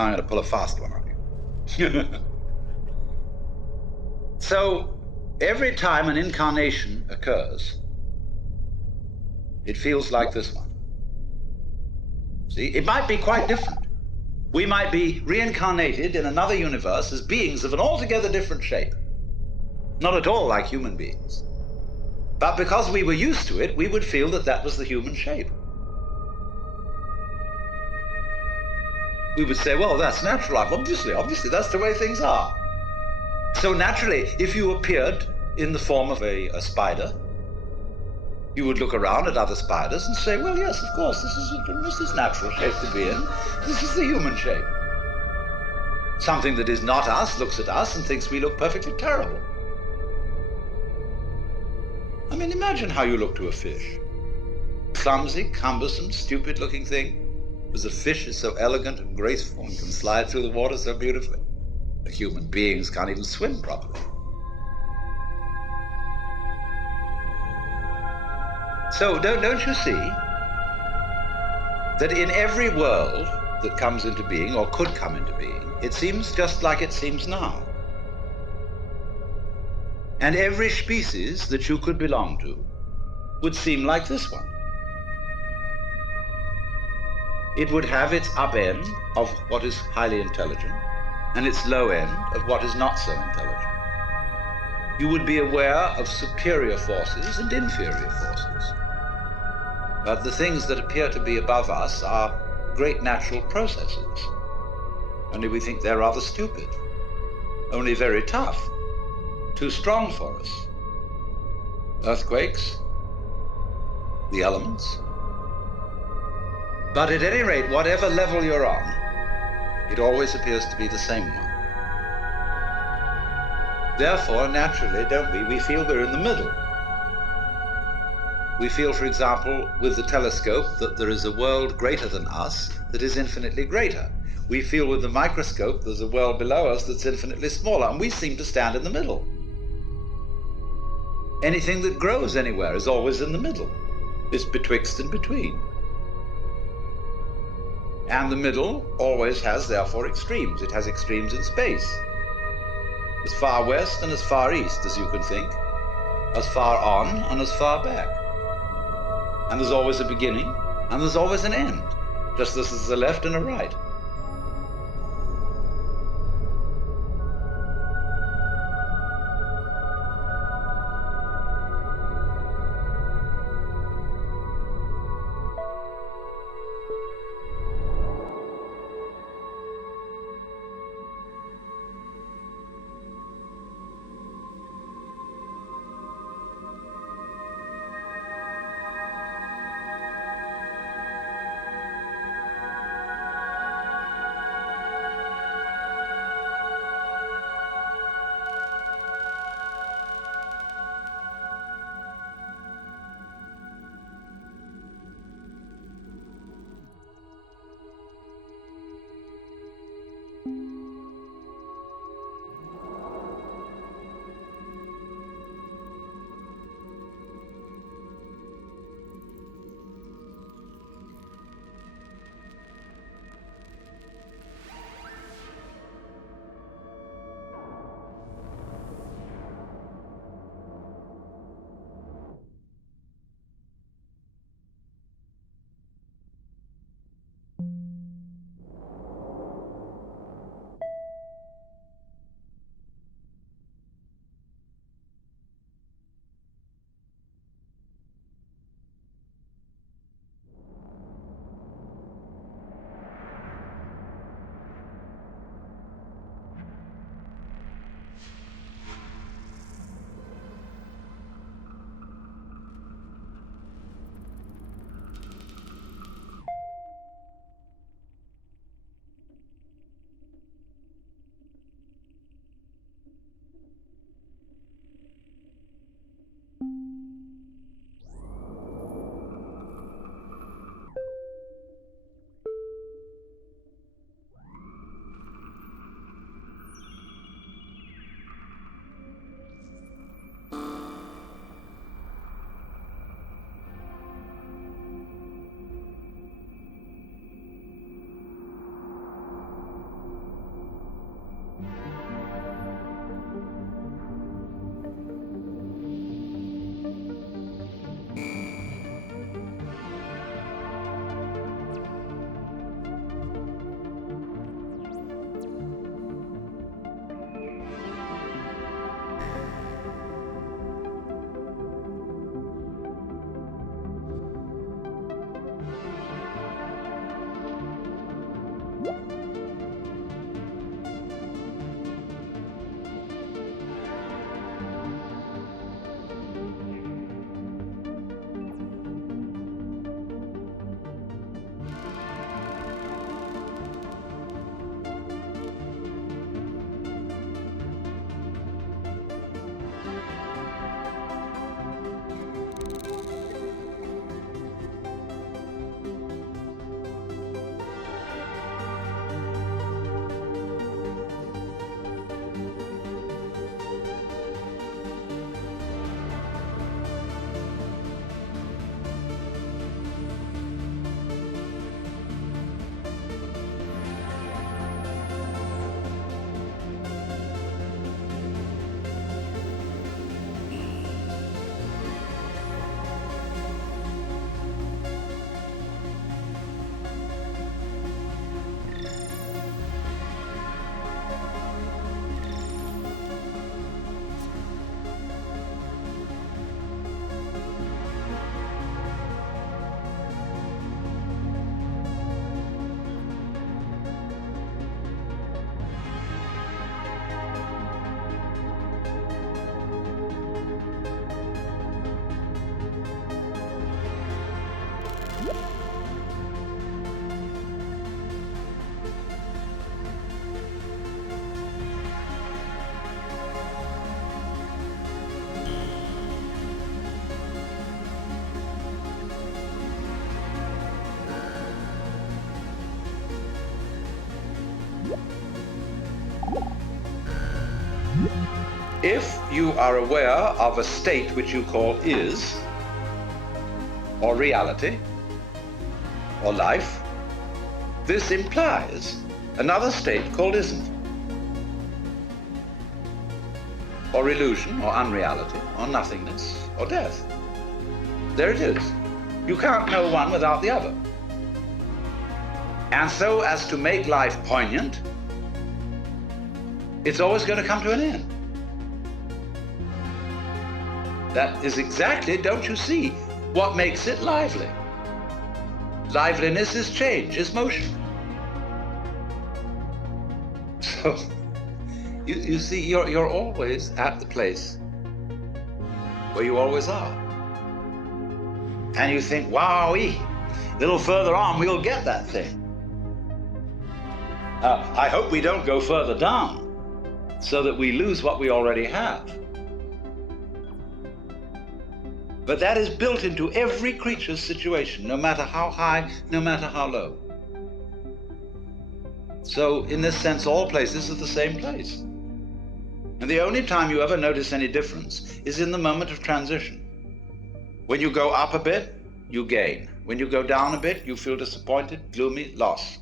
Now I'm going to pull a fast one on you. So, every time an incarnation occurs, it feels like this one. See, it might be quite different. We might be reincarnated in another universe as beings of an altogether different shape. Not at all like human beings. But because we were used to it, we would feel that that was the human shape. We would say, well, that's natural. Obviously, that's the way things are. So naturally, if you appeared in the form of a spider, you would look around at other spiders and say, well, yes, of course, this is natural shape to be in. This is the human shape. Something that is not us looks at us and thinks we look perfectly terrible. I mean, imagine how you look to a fish. Clumsy, cumbersome, stupid-looking thing. Because a fish is so elegant and graceful and can slide through the water so beautifully. The human beings can't even swim properly. So don't you see that in every world that comes into being or could come into being, it seems just like it seems now. And every species that you could belong to would seem like this one. It would have its up end of what is highly intelligent and its low end of what is not so intelligent. You would be aware of superior forces and inferior forces. But the things that appear to be above us are great natural processes. Only we think they're rather stupid, only very tough, too strong for us. Earthquakes, the elements. But at any rate, whatever level you're on, it always appears to be the same one. Therefore, naturally, don't we? We feel we're in the middle. We feel, for example, with the telescope that there is a world greater than us that is infinitely greater. We feel with the microscope there's a world below us that's infinitely smaller, and we seem to stand in the middle. Anything that grows anywhere is always in the middle. It's betwixt and between. And the middle always has, therefore, extremes. It has extremes in space. As far west and as far east as you can think, as far on and as far back. And there's always a beginning, and there's always an end, just as there's a left and a right. If you are aware of a state which you call is, or reality, or life, this implies another state called isn't, or illusion, or unreality, or nothingness, or death. There it is. You can't know one without the other. And so as to make life poignant, it's always going to come to an end. That is exactly, don't you see, what makes it lively. Liveliness is change, is motion. So, you see, you're always at the place where you always are. And you think, wowee, a little further on, we'll get that thing. I hope we don't go further down so that we lose what we already have. But that is built into every creature's situation, no matter how high, no matter how low. So, in this sense, all places are the same place. And the only time you ever notice any difference is in the moment of transition. When you go up a bit, you gain. When you go down a bit, you feel disappointed, gloomy, lost.